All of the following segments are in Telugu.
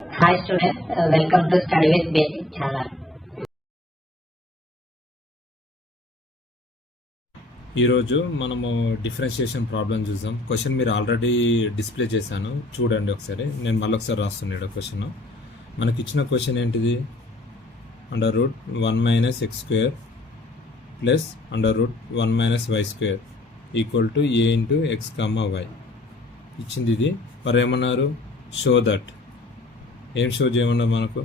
Hi students, welcome to Study with Basic channel. ఈరోజు మనము డిఫరెన్షియేషన్ ప్రాబ్లం చూద్దాం. క్వశ్చన్ మీరు ఆల్రెడీ డిస్ప్లే చేశాను, చూడండి ఒకసారి. నేను మళ్ళీ ఒకసారి రాస్తున్నాడు క్వశ్చన్. మనకి ఇచ్చిన క్వశ్చన్ ఏంటిది? √1 - x² plus √1 - y² equal to a into x, y ఇచ్చింది. ఇది మరి ఏమన్నారు? Show that. ఏం షో చేయమన్నారు మనకు?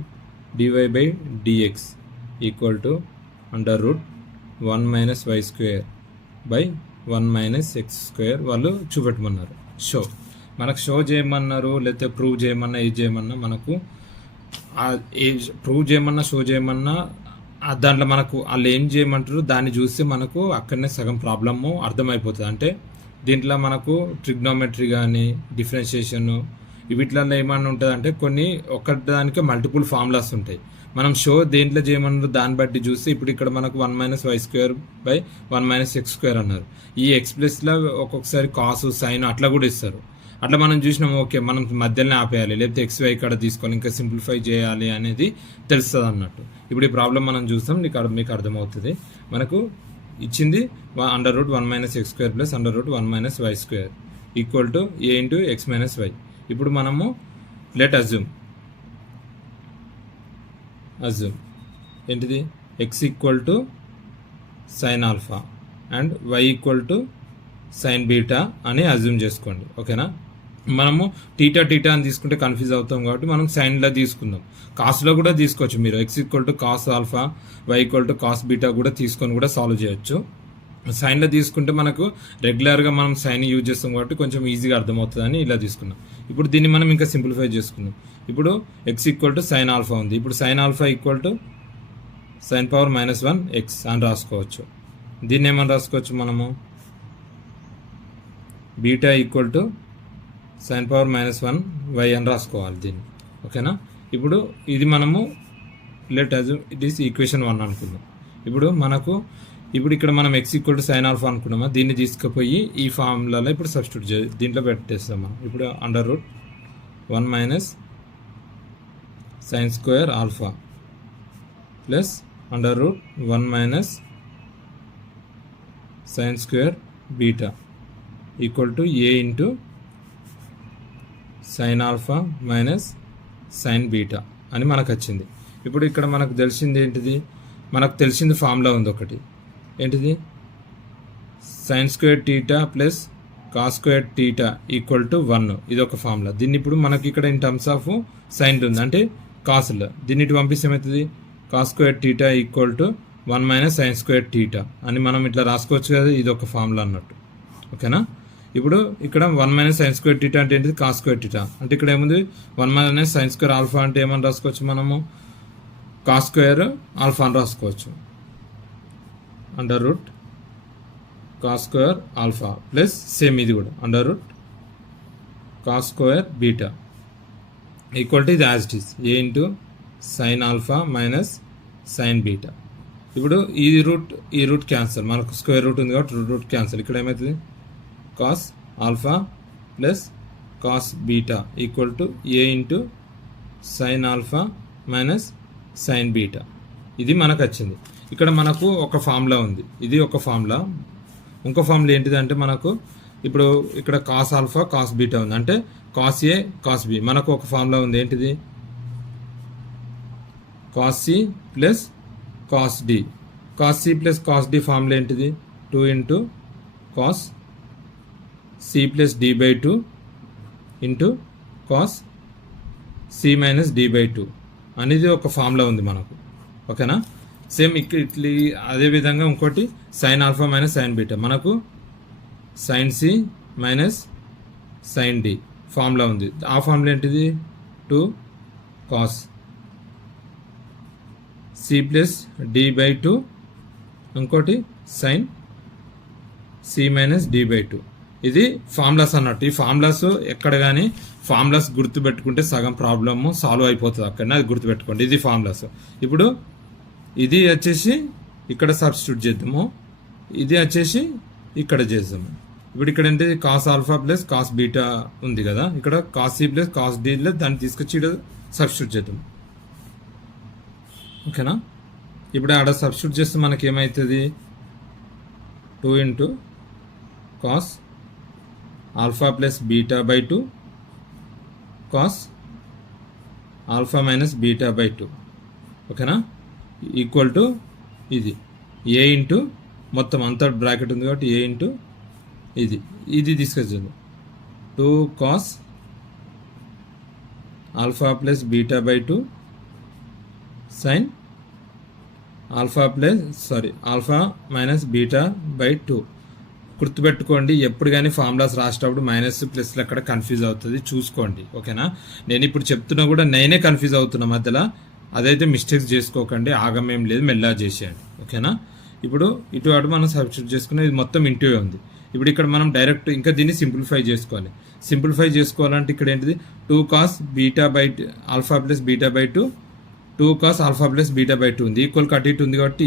dy/dx equal to √1 - y² by 1 - x² వాళ్ళు చూపెట్టమన్నారు. షో మనకు షో చేయమన్నారు, లేకపోతే ప్రూవ్ చేయమన్నా, ఏది చేయమన్నా మనకు ప్రూవ్ చేయమన్నా, షో చేయమన్నా దాంట్లో మనకు వాళ్ళు ఏం చేయమంటారు దాన్ని చూస్తే మనకు అక్కడనే సగం ప్రాబ్లము అర్థమైపోతుంది. అంటే దీంట్లో మనకు ట్రిగ్నోమెట్రీ కానీ డిఫరెన్షియేషన్ వీటిలలో ఏమన్నా ఉంటుంది అంటే కొన్ని ఒక్కదానికే మల్టిపుల్ ఫార్ములాస్ ఉంటాయి. మనం షో దేంట్లో చేయమన్నారు దాన్ని బట్టి చూస్తే ఇప్పుడు ఇక్కడ మనకు 1 - y² బై 1 - x² అన్నారు. ఈ ఎక్స్ప్రెస్లో ఒక్కొక్కసారి కాసు సైన్ అట్లా కూడా ఇస్తారు. అట్లా మనం చూసినాం, ఓకే మనం మధ్యలోనే ఆపేయాలి, లేకపోతే XY ఇక్కడ తీసుకోవాలి, ఇంకా సింప్లిఫై చేయాలి అనేది తెలుస్తుంది అన్నట్టు. ఇప్పుడు ఈ ప్రాబ్లం మనం చూస్తాం, మీకు అర్థమవుతుంది. మనకు ఇచ్చింది √1 - x² plus √1 - y² equal to a into x - y. ఇప్పుడు మనము లెట్ అజ్యూమ్ ఏంటిది? x equal to sine alpha and y equal to sine beta అని అజ్యూమ్ చేసుకోండి. ఓకేనా? మనము టీటా అని తీసుకుంటే కన్ఫ్యూజ్ అవుతాం కాబట్టి మనం సైన్లో తీసుకుందాం. కాస్లో కూడా తీసుకోవచ్చు మీరు. x equal to cos alpha, y equal to cos beta కూడా తీసుకొని కూడా సాల్వ్ చేయొచ్చు. సైన్లో తీసుకుంటే మనకు రెగ్యులర్గా మనం సైన్ యూజ్ చేస్తాం కాబట్టి కొంచెం ఈజీగా అర్థమవుతుందని ఇలా తీసుకున్నాం. ఇప్పుడు దీన్ని మనం ఇంకా సింప్లిఫై చేసుకుందాం. ఇప్పుడు x equal to sine alpha ఉంది. ఇప్పుడు sine alpha equal to sin power -1 x అని రాసుకోవచ్చు. దీన్ని ఏమని రాసుకోవచ్చు మనము? Beta equal to sin power -1 y అని రాసుకోవాలి దీన్ని. ఓకేనా? ఇప్పుడు ఇది మనము let assume it is equation 1 అనుకుందాం. ఇప్పుడు ఇక్కడ మనం x equal to sine alpha అనుకున్నామా, దీన్ని తీసుకుపోయి ఈ ఫార్ములాలో ఇప్పుడు సబ్స్టిట్యూట్ చేసి దీంట్లో పెట్టేస్తాం మనం. ఇప్పుడు √1 - sin² alpha plus √1 - sin² beta equal to a into sine alpha minus sine beta అని మనకు వచ్చింది. ఇప్పుడు ఇక్కడ మనకు తెలిసింది ఏంటిది? మనకు తెలిసింది ఫార్ములా ఉంది ఒకటి. ఏంటిది? sin² plus cos² equal to 1. ఇది ఒక ఫార్ములా. దీన్ని ఇప్పుడు మనకి ఇక్కడ ఇన్ టర్మ్స్ ఆఫ్ సైన్ ఉంది, అంటే కాసులో దీన్ని ఇటు పంపిస్తే ఏమవుతుంది? cos² ఈక్వల్ టు 1 - sin² అని మనం ఇట్లా రాసుకోవచ్చు కదా. ఇది ఒక ఫార్ములా అన్నట్టు. ఓకేనా? ఇప్పుడు ఇక్కడ 1 - sin² అంటే ఏంటిది? cos² అంటే ఇక్కడ ఏముంది? 1 - sin² ఆల్ఫా అంటే ఏమని రాసుకోవచ్చు మనము? cos² ఆల్ఫా అని రాసుకోవచ్చు. √cos² ఆల్ఫా ప్లస్ సేమ్ ఇది కూడా √cos² బీటా ఈక్వల్ టు ఇది as it is a into sine alpha minus sine beta. ఇప్పుడు ఈ రూట్ క్యాన్సల్, మనకు స్క్వేర్ రూట్ ఉంది కాబట్టి రూట్ క్యాన్సల్. ఇక్కడ ఏమవుతుంది? Cos alpha plus cos beta equal to a into sine alpha minus sine beta. ఇది మనకు వచ్చింది. ఇక్కడ మనకు ఒక ఫార్ములా ఉంది, ఇది ఒక ఫార్ములా. ఇంకో ఫార్ములా ఏంటిది అంటే మనకు ఇప్పుడు ఇక్కడ కాస్ ఆల్ఫా కాస్ బీటా ఉంది, అంటే కాస్ ఏ కాస్ బి. మనకు ఒక ఫార్ములా ఉంది, ఏంటిది? Cos C plus cos D. Cos C plus cos D formula ఏంటిది? 2 into cos C plus d/2 into cos C minus d/2 అనేది ఒక ఫార్ములా ఉంది మనకు. ఓకేనా? సేమ్ ఇట్లా అదేవిధంగా ఇంకోటి sine alpha minus sine beta, మనకు sine C minus sine D formula ఉంది. ఆ ఫార్ములా ఏంటిది? 2 కాస్ సి ప్లస్ d/2 ఇంకోటి సైన్ సి మైనస్ d/2. ఇది ఫార్ములాస్ అన్నట్టు. ఈ ఫార్ములాస్ ఎక్కడ కానీ ఫార్ములాస్ గుర్తుపెట్టుకుంటే సగం ప్రాబ్లము సాల్వ్ అయిపోతుంది అక్కడనే, అది గుర్తుపెట్టుకోండి. ఇది ఫార్ములాస్. ఇప్పుడు ఇది వచ్చేసి ఇక్కడ సబ్స్టిట్యూట్ చేద్దాము, ఇది వచ్చేసి ఇక్కడ చేద్దాము. ఇప్పుడు ఇక్కడ ఏంటి? Cos alpha plus cos beta ఉంది కదా, ఇక్కడ cos C plus cos D దాన్ని తీసుకొచ్చి ఇక్కడ సబ్స్టిట్యూట్ చేద్దాం. ఓకేనా, ఇప్పుడు ఆడ సబ్స్టిట్యూట్ చేస్తే మనకి ఏమవుతుంది, 2 into cos alpha plus beta by 2 cos alpha minus beta by 2. ఓకేనా, ఈక్వల్ టు ఇది ఏ ఇంటూ మొత్తం అంతా బ్రాకెట్ ఉంది కాబట్టి ఏ ఇంటూ ఇది తీసుకొచ్చింది 2 cos alpha plus beta by 2 sine alpha minus beta by 2. గుర్తుపెట్టుకోండి, ఎప్పుడు కానీ ఫార్ములాస్ రాసేటప్పుడు మైనస్ ప్లస్లు అక్కడ కన్ఫ్యూజ్ అవుతుంది, చూసుకోండి. ఓకేనా, నేను ఇప్పుడు చెప్తున్నా కూడా నేనే కన్ఫ్యూజ్ అవుతున్నా మధ్యలో, అదైతే మిస్టేక్స్ చేసుకోకండి, ఆగమేం లేదు, మెల్లగా చేసేయండి. ఓకేనా, ఇప్పుడు ఇటు అటు మనం సబ్స్టిట్యూట్ చేసుకుని ఇది మొత్తం ఇంటూ ఉంది. ఇప్పుడు ఇక్కడ మనం డైరెక్ట్ ఇంకా దీన్ని సింప్లిఫై చేసుకోవాలి. సింప్లిఫై చేసుకోవాలంటే ఇక్కడ ఏంటిది 2 cos beta by alpha plus beta by 2 cos alpha plus beta by 2 ఉంది, ఈక్వల్ కట్ ఇటు ఉంది కాబట్టి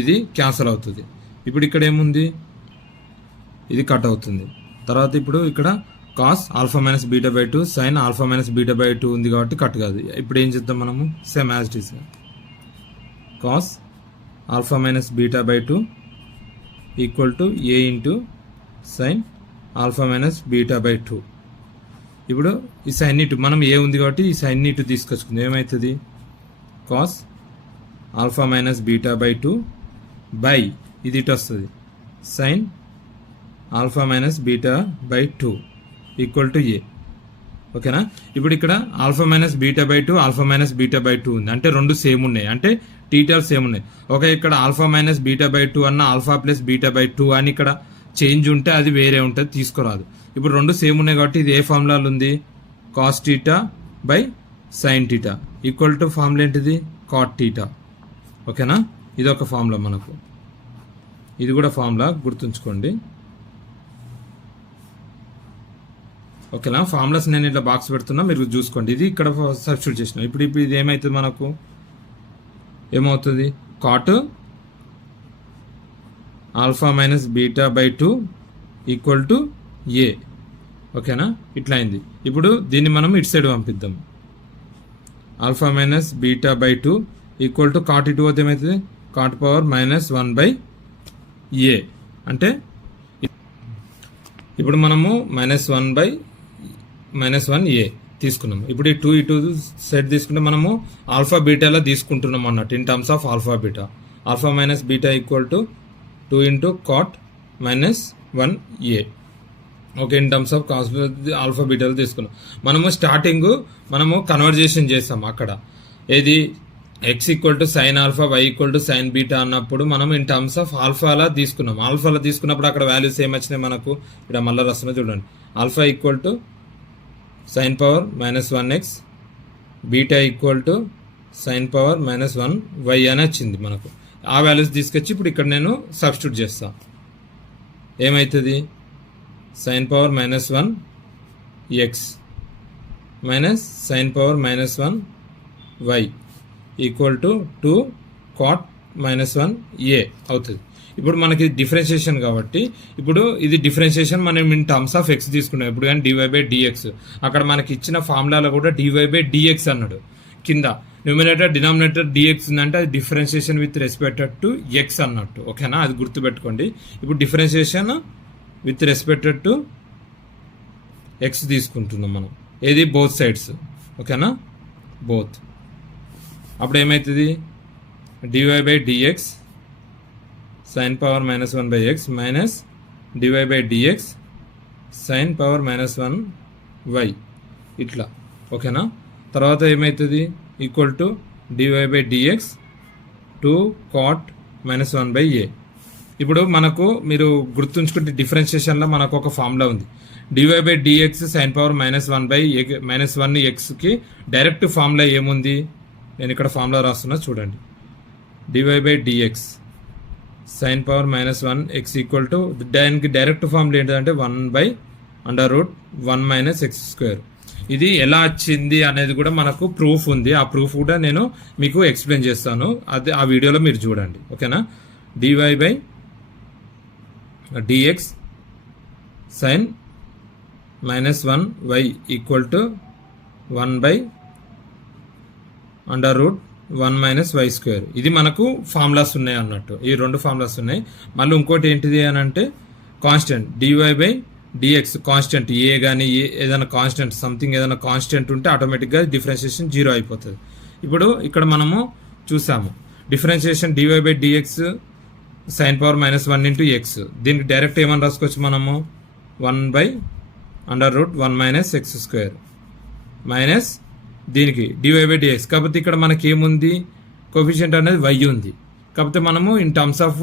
ఇది క్యాన్సల్ అవుతుంది. ఇప్పుడు ఇక్కడ ఏముంది, ఇది కట్ అవుతుంది. తర్వాత ఇప్పుడు ఇక్కడ cos alpha minus beta by 2 sine alpha minus beta by 2 ఉంది కాబట్టి కట్ కాదు. ఇప్పుడు ఏం చేద్దాం మనము, same as it is cos alpha minus beta by 2 equal to A into sine alpha minus beta by 2. ఇప్పుడు ఈ సైన్ ఇటు మనం ఏ ఉంది కాబట్టి ఈ సైన్ ఇటు తీసుకొచ్చుకుంది, ఏమవుతుంది cos alpha minus beta by 2 by ఇది ఇటు వస్తుంది sine alpha minus beta by 2 equal to A. ఓకేనా, ఇప్పుడు ఇక్కడ alpha minus beta by 2 alpha minus beta by 2 ఉంది, అంటే రెండు సేమ్ ఉన్నాయి, అంటే టీటాలు సేమ్ ఉన్నాయి. ఓకే, ఇక్కడ ఆల్ఫా మైనస్ బీటా బై 2 అన్న ఆల్ఫా ప్లస్ బీటా బై 2 అని ఇక్కడ చేంజ్ ఉంటే అది వేరే ఉంటుంది, తీసుకురాదు. ఇప్పుడు రెండు సేమ్ ఉన్నాయి కాబట్టి ఇది ఏ ఫార్ములాలు ఉంది, cos theta by sine theta equal to formula ఏంటిది కాట్ టీటా. ఓకేనా, ఇది ఒక ఫార్ములా మనకు, ఇది కూడా ఫార్ములా గుర్తుంచుకోండి. ఓకేనా, ఫార్ములాస్ నేను ఇట్లా బాక్స్ పెడుతున్నా, మీరు చూసుకోండి. ఇది ఇక్కడ సబ్స్టిట్యూట్ చేసిన. ఇప్పుడు ఇది ఏమవుతుంది, మనకు ఏమవుతుంది cot alpha minus beta by 2 equal to A. ఓకేనా, ఇట్లా అయింది. ఇప్పుడు దీన్ని మనం ఇటు సైడ్ పంపిద్దాం. Alpha minus beta by 2 equal to cot ఇటు పోతే ఏమవుతుంది cot power minus 1 by A. అంటే ఇప్పుడు మనము -1 ఏ తీసుకున్నాం. ఇప్పుడు ఈ 2 ఇటు సెట్ తీసుకుంటే మనము ఆల్ఫా బీటాలో తీసుకుంటున్నాం అన్నట్టు, in terms of alpha beta. Alpha minus beta equal to 2 into cot -1 A. Okay, in terms of cos alpha బీటాలో తీసుకున్నాం. మనము కన్వర్జేషన్ చేస్తాం అక్కడ, ఏది x equal to sine alpha y equal to sine beta అన్నప్పుడు మనం ఇన్ టర్మ్స్ ఆఫ్ ఆల్ఫాలా తీసుకున్నాం. ఆల్ఫాలో తీసుకున్నప్పుడు అక్కడ వాల్యూస్ ఏమొచ్చినాయి మనకు, ఇక్కడ మళ్ళీ రాస్తున్నా చూడండి. Alpha equal to sign power -1x beta equal to sign power -1y అని వచ్చింది మనకు. ఆ వాల్యూస్ తీసుకొచ్చి ఇప్పుడు ఇక్కడ నేను సబ్స్టిట్యూట్ చేస్తాను. ఏమవుతుంది sine power -1x minus sine power -1y equal to 2 cot -1a అవుతుంది. ఇప్పుడు మనకి డిఫరెన్షియేషన్ కాబట్టి ఇప్పుడు ఇది డిఫరెన్షియేషన్ మనం ఇన్ టర్మ్స్ ఆఫ్ ఎక్స్ తీసుకున్నాం. ఇప్పుడు కానీ dy/dx అక్కడ మనకి ఇచ్చిన ఫార్ములాలో కూడా dy/dx అన్నాడు. కింద న్యూమినేటర్ డినామినేటర్ dx ఉందంటే అది differentiation with respected to X అన్నట్టు. ఓకేనా, అది గుర్తుపెట్టుకోండి. ఇప్పుడు differentiation with respected to X తీసుకుంటున్నాం మనం, ఏది బోత్ సైడ్స్. ఓకేనా, బోత్. అప్పుడు ఏమవుతుంది dy/dx sin power -1/x minus dy/dx sin power -1y ఇట్లా. ఓకేనా, తర్వాత ఏమవుతుంది equal to dy/dx 2 cot -1/a. ఇప్పుడు మనకు మీరు గుర్తుంచుకుంటే డిఫరెన్షియేషన్లో మనకు ఒక ఫార్ములా ఉంది. dy/dx sin power -1/(-1)కి డైరెక్ట్ ఫార్ములా ఏముంది, నేను ఇక్కడ ఫార్ములా రాస్తున్నా చూడండి. dy/dx sin power -1x equal to దానికి డైరెక్ట్ ఫార్ములా ఏంటంటే 1/√1 - x². ఇది ఎలా వచ్చింది అనేది కూడా మనకు ప్రూఫ్ ఉంది. ఆ ప్రూఫ్ కూడా నేను మీకు ఎక్స్ప్లెయిన్ చేస్తాను, అది ఆ వీడియోలో మీరు చూడండి. ఓకేనా, dy/dx sin -1y equal to 1/√1 under root 1 minus why square. ఇది మనకు ఫార్ములాస్ ఉన్నాయి అన్నట్టు. ఈ 2 ఫార్ములాస్ ఉన్నాయి. మళ్ళీ ఇంకోటి ఏంటిది అని అంటే constant dy by dx constant A కానీ ఏదైనా కాన్స్టెంట్ సంథింగ్ ఏదైనా కాన్స్టెంట్ ఉంటే ఆటోమేటిక్గా డిఫరెన్షియేషన్ 0 అయిపోతుంది. ఇప్పుడు ఇక్కడ మనము చూసాము differentiation D Y by D X sine power -1 into X. దీనికి డైరెక్ట్ ఏమని రాసుకోవచ్చు మనము 1 by under root 1 minus X square minus దీనికి డివై బై డిఎక్స్. కాకపోతే ఇక్కడ మనకి ఏముంది కోఫిషియంట్ అనేది వై ఉంది. కాకపోతే మనము ఇన్ టర్మ్స్ ఆఫ్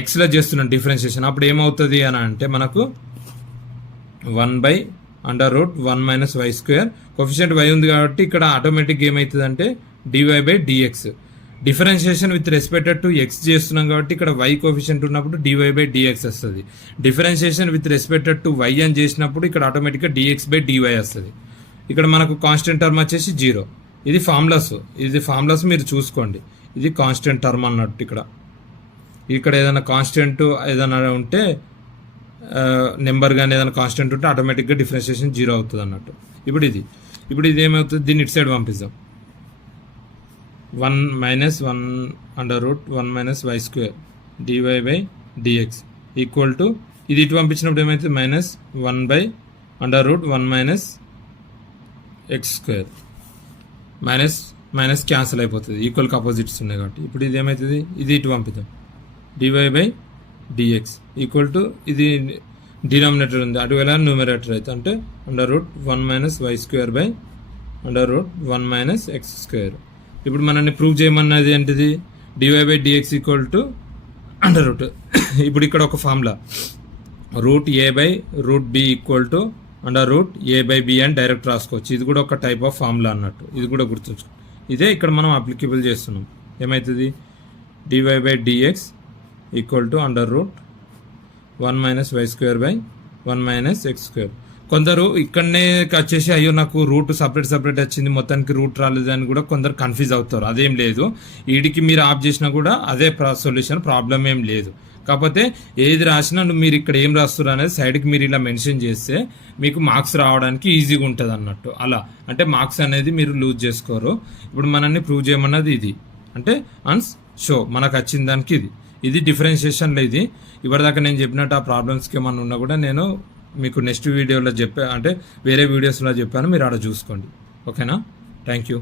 ఎక్స్లో చేస్తున్నాం డిఫరెన్షియేషన్. అప్పుడు ఏమవుతుంది అని అంటే మనకు 1 by under root 1 minus why square coefficient Y ఉంది కాబట్టి ఇక్కడ ఆటోమేటిక్ ఏమవుతుంది అంటే D Y by D X. Differentiation with respected to X చేస్తున్నాం కాబట్టి ఇక్కడ వై కోఫిషియంట్ ఉన్నప్పుడు డివై బై డిఎక్స్ వస్తుంది. Differentiation with respected to Y అని చేసినప్పుడు ఇక్కడ ఆటోమేటిక్గా డిఎక్స్ బై డివై వస్తుంది. ఇక్కడ మనకు కాన్స్టెంట్ టర్మ్ వచ్చేసి 0. ఇది ఫార్ములాస్ మీరు చూసుకోండి. ఇది కాన్స్టెంట్ టర్మ్ అన్నట్టు. ఇక్కడ ఏదైనా కాన్స్టెంట్ ఏదైనా ఉంటే నెంబర్ కానీ ఏదైనా కాన్స్టెంట్ ఉంటే ఆటోమేటిక్గా డిఫరెన్షియేషన్ 0 అవుతుంది అన్నట్టు. ఇప్పుడు ఇది ఏమవుతుంది దీన్ని ఇటు సైడ్ పంపిస్తాం 1 minus 1 under root 1 minus why square D Y by dx equal to ఇది ఇటు పంపించినప్పుడు ఏమైతుంది -1 by under root 1 minus X square minus cancel అయిపోతుంది. ఈక్వల్కి అపోజిట్స్ ఉన్నాయి కాబట్టి ఇప్పుడు ఇది ఏమవుతుంది ఇది ఇటు పంపిద్దాం dy by dx equal to ఇది డినామినేటర్ ఉంది అటువేళ న్యూమరేటర్ అయితే అంటే under root 1 minus why square by under root 1 minus X square. ఇప్పుడు మనల్ని ప్రూవ్ చేయమన్నది ఏంటిది dy by dx equal to under root. ఇప్పుడు ఇక్కడ ఒక formula root A by root B equal to under root A by B అని డైరెక్ట్ రాసుకోవచ్చు. ఇది కూడా ఒక టైప్ ఆఫ్ ఫార్ములా అన్నట్టు. ఇది కూడా గుర్తుంచుకో. ఇదే ఇక్కడ మనం అప్లికేబుల్ చేస్తున్నాం. ఏమవుతుంది dy by dx equal to under root 1 minus why square by 1 minus X square. కొందరు ఇక్కడనే వచ్చేసి అయ్యో నాకు రూట్ సపరేట్ వచ్చింది మొత్తానికి రూట్ రాలేదు అని కూడా కొందరు కన్ఫ్యూజ్ అవుతారు. అదేం లేదు, వీడికి మీరు ఆఫ్ చేసినా కూడా అదే సొల్యూషన్, ప్రాబ్లం ఏం లేదు. కాకపోతే ఏది రాసినా మీరు ఇక్కడ ఏం రాస్తారు అనేది సైడ్కి మీరు ఇలా మెన్షన్ చేస్తే మీకు మార్క్స్ రావడానికి ఈజీగా ఉంటుంది అన్నట్టు. అలా అంటే మార్క్స్ అనేది మీరు లూజ్ చేసుకోరు. ఇప్పుడు మనల్ని ప్రూవ్ చేయమన్నది ఇది అంటే అన్స్ షో మనకు వచ్చిన దానికి ఇది డిఫరెన్షియేషన్లో ఇది. ఇప్పటిదాకా నేను చెప్పినట్టు ఆ ప్రాబ్లమ్స్కి ఏమన్నా ఉన్నా కూడా నేను మీకు నెక్స్ట్ వీడియోలో అంటే వేరే వీడియోస్లో చెప్పాను, మీరు ఆడ చూసుకోండి. ఓకేనా? Thank you.